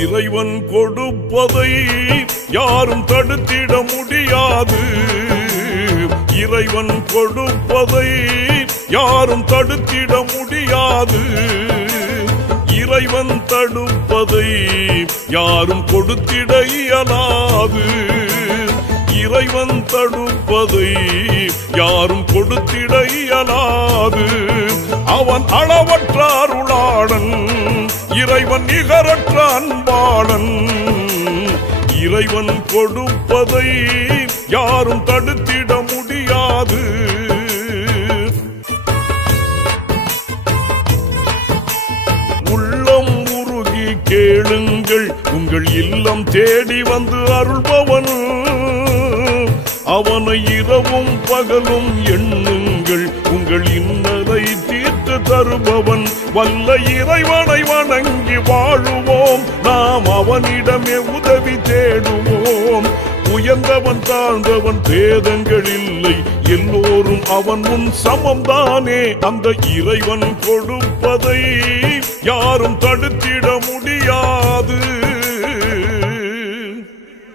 இறைவன் கொடுப்பதை யாரும் தடுத்திட முடியாது. இறைவன் கொடுப்பதை யாரும் தடுத்திட முடியாது. இறைவன் தடுப்பதை யாரும் கொடுத்திட இயலாது. இறைவன் தடுப்பதை யாரும் கொடுத்திட இயலாது. அவன் அளவற்ற இறைவன் நிகரற்ற அன்பாளன். இறைவன் கொடுப்பதை யாரும் தடுத்திட முடியாது. உள்ளம் உருகி கேளுங்கள் உங்கள் இல்லம் தேடி வந்து அருள்பவன். அவனை இரவும் பகலும் எண்ணுங்கள் தருபவன் வல்ல இறைவனை வணங்கி வாழுவோம். நாம் அவனிடமே உதவி தேடுவோம். உயர்ந்தவன் தாழ்ந்தவன் பேதங்கள் இல்லை. எல்லோரும் அவன் முன் சமம்தானே. அந்த இறைவன் கொடுப்பதை யாரும் தடுத்து